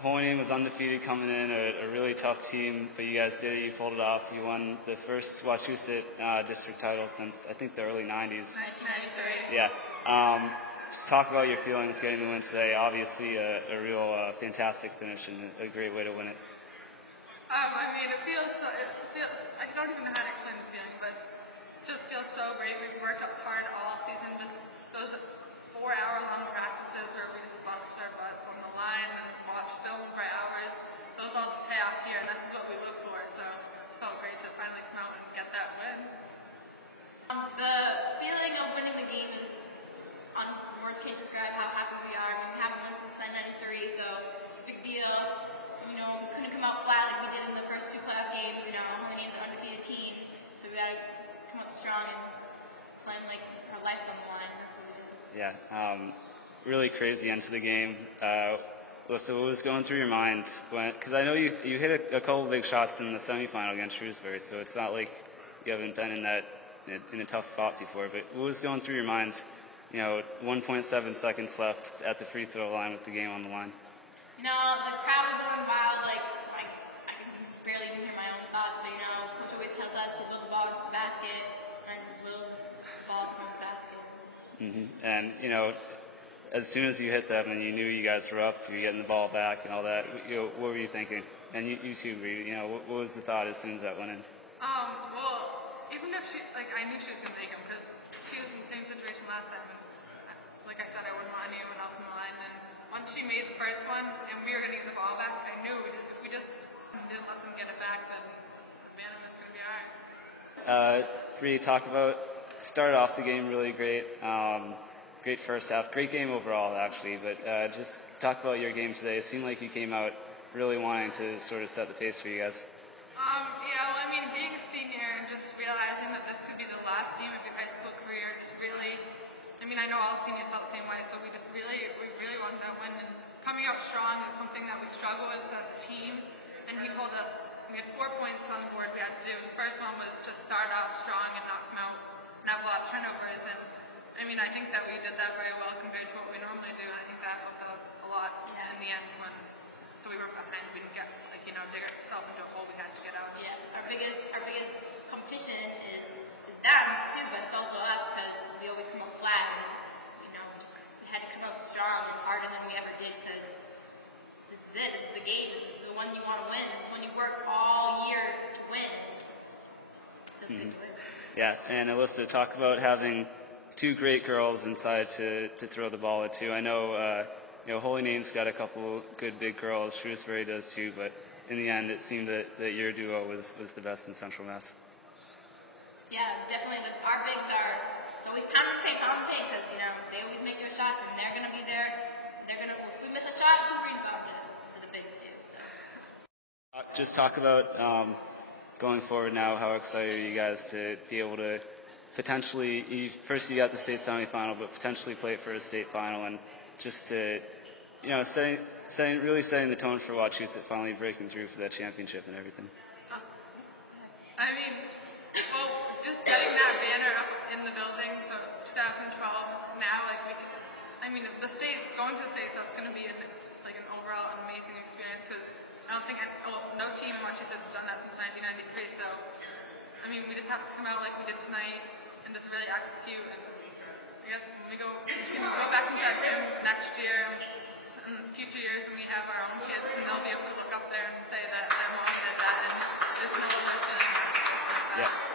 Holy Name was undefeated coming in, a really tough team, but you guys did it. You pulled it off. You won the first Wachusett district title since, I think, the early 90s. 1993. Yeah. Just talk about your feelings getting the win today. Obviously, a real fantastic finish and a great way to win it. I mean, it feels, I don't even know how to explain the feeling, but it just feels so great. We've worked up hard all season, just those 4-hour-long practices where we just bust our butts on the line and watch film for hours. Those all just pay off here, and this is what we look for, so it just felt great to finally come out and get that win. The feeling of winning the game is, words can't describe how happy we are. I mean, we haven't won since 1993, so it's a big deal. You know, we couldn't come out flat like we did in the first 2 playoff games. You know, Holy Name's an undefeated team, so we gotta come out strong and play like our life on the line. That's what we did. Yeah, really crazy end to the game. Alyssa, what was going through your mind? Because I know you hit a couple big shots in the semifinal against Shrewsbury, so it's not like you haven't been in a tough spot before. But what was going through your mind? 1.7 seconds left at the free throw line with the game on the line. You know, the crowd was going wild. Like I can barely even hear my own thoughts. But Coach always tells us to build the ball to the basket, and I just willed the ball from the basket. Mm-hmm. And as soon as you hit them and you knew you guys were up, you were getting the ball back and all that, what were you thinking? And you too, Bri, what was the thought as soon as that went in? Well, even if I knew she was going to make them because she was in the same situation last time. And like I said, I wouldn't want anyone else in the line. And once she made the first one and we were going to get the ball back, I knew if we just didn't let them get it back, then the man was going to be ours. Bri, started off the game really great. Great first half. Great game overall, actually. But just talk about your game today. It seemed like you came out really wanting to sort of set the pace for you guys. Being a senior and just realizing that this could be the last game of your high school career, just really, I know all seniors felt the same way, so we really wanted that win. And coming out strong is something that we struggle with as a team. And he told us we had 4 points on the board we had to do. The first one was to start off strong and not come out and have a lot of turnovers. And I think that we did that very well compared to what we normally do. And I think that helped out a lot in the end so we were behind. We didn't get dig ourselves into a hole we had to get out. Yeah, our biggest competition is them too, but it's also us because we always come out flat. And, we had to come out strong and harder than we ever did because this is it. This is the game. This is the one you want to win. This is when you work all year to win. Yeah, and Alyssa, talk about having 2 great girls inside to throw the ball at too. I know Holy Name's got a couple good big girls. Shrewsbury does too, but in the end, it seemed that your duo was the best in Central Mass. Yeah, definitely. Our bigs are always pound and pay because they always make their shots and they're gonna be there. If we miss a shot, who rebounds it? To the bigs too. So. Just talk about going forward now. How excited are you guys to be able to potentially? First, you got the state semifinal, but potentially play for a state final, and just to really setting the tone for Wachusett finally breaking through for that championship and everything. Just getting that banner up in the building, so 2012 now, the states, going to the states, that's going to be an overall amazing experience because I don't think no team in Wachusett has done that since 1993, so, we just have to come out like we did tonight and just really execute, and I guess when we go back into that gym next year, in future years when we have our own kids, and they'll be able to look up there and say that their mom did that, and there's no other feeling that. Yeah.